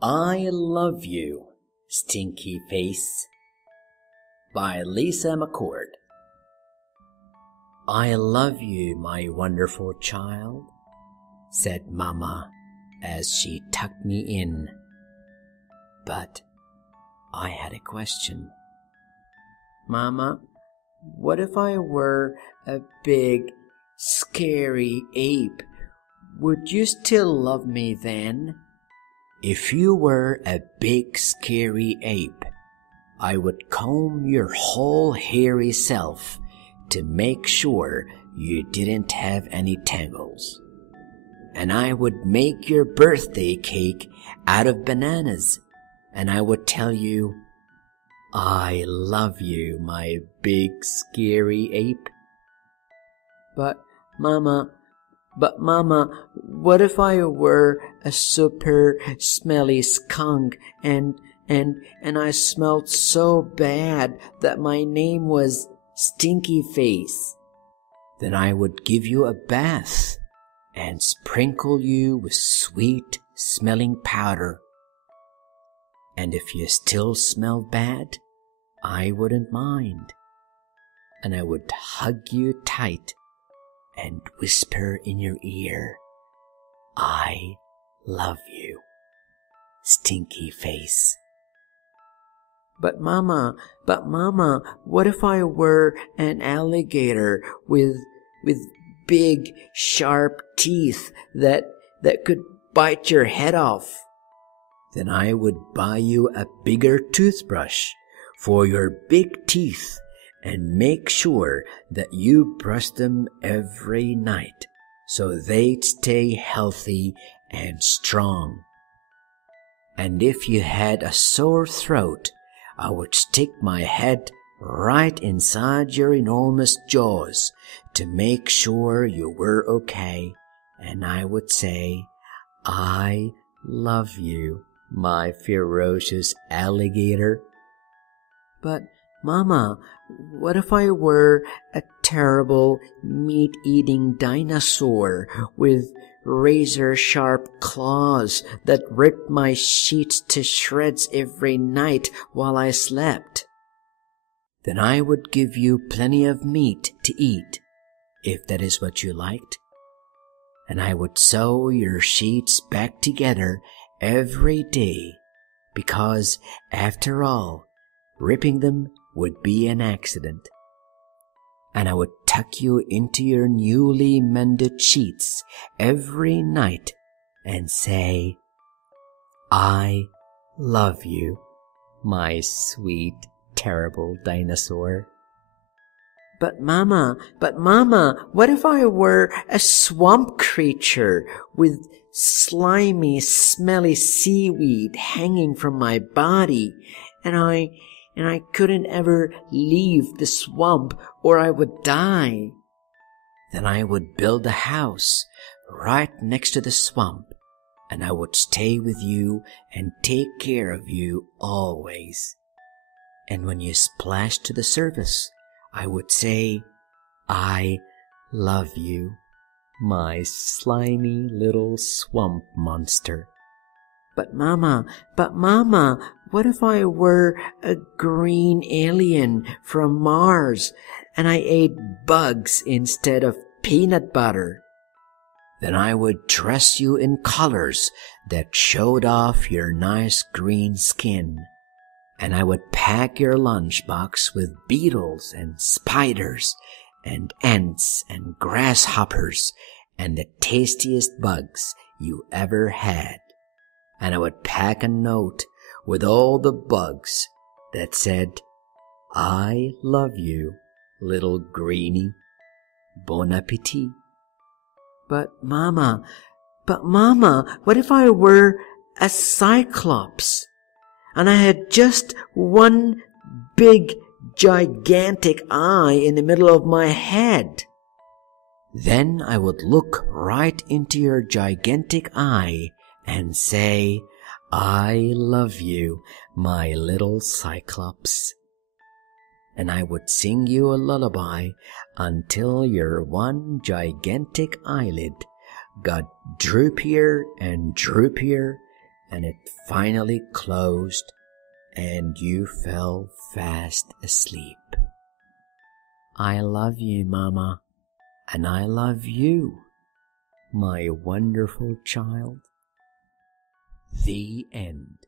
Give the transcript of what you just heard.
I Love You, Stinky Face by Lisa Mccourt. I love you, my wonderful child, said Mama as she tucked me in. But I had a question. Mama, what if I were a big, scary ape? Would you still love me then? If you were a big, scary ape, I would comb your whole hairy self to make sure you didn't have any tangles. And I would make your birthday cake out of bananas, and I would tell you, I love you, my big, scary ape. But Mama, what if I were a super smelly skunk and I smelled so bad that my name was Stinky Face? Then I would give you a bath and sprinkle you with sweet smelling powder. And if you still smelled bad, I wouldn't mind. And I would hug you tight and whisper in your ear, I love you, Stinky Face. But Mama, what if I were an alligator with big, sharp teeth that could bite your head off? Then I would buy you a bigger toothbrush for your big teeth and make sure that you brush them every night so they'd stay healthy and strong. And if you had a sore throat, I would stick my head right inside your enormous jaws to make sure you were okay, and I would say, I love you, my ferocious alligator. But Mama, what if I were a terrible meat-eating dinosaur with razor-sharp claws that ripped my sheets to shreds every night while I slept? Then I would give you plenty of meat to eat, if that is what you liked. And I would sew your sheets back together every day, because, after all, ripping them would be an accident. And I would tuck you into your newly mended sheets every night and say, I love you, my sweet, terrible dinosaur. But Mama, what if I were a swamp creature with slimy, smelly seaweed hanging from my body, and I couldn't ever leave the swamp or I would die? Then I would build a house right next to the swamp, and I would stay with you and take care of you always. And when you splashed to the surface, I would say, I love you, my slimy little swamp monster. But Mama, what if I were a green alien from Mars and I ate bugs instead of peanut butter? Then I would dress you in colors that showed off your nice green skin. And I would pack your lunchbox with beetles and spiders and ants and grasshoppers and the tastiest bugs you ever had. And I would pack a note with all the bugs that said, I love you, little greenie. Bon appetit. But Mama, what if I were a cyclops? And I had just one big, gigantic eye in the middle of my head? Then I would look right into your gigantic eye and say, I love you, my little cyclops. And I would sing you a lullaby until your one gigantic eyelid got droopier and droopier and it finally closed, and you fell fast asleep. I love you, Mama, and I love you, my wonderful child. The end.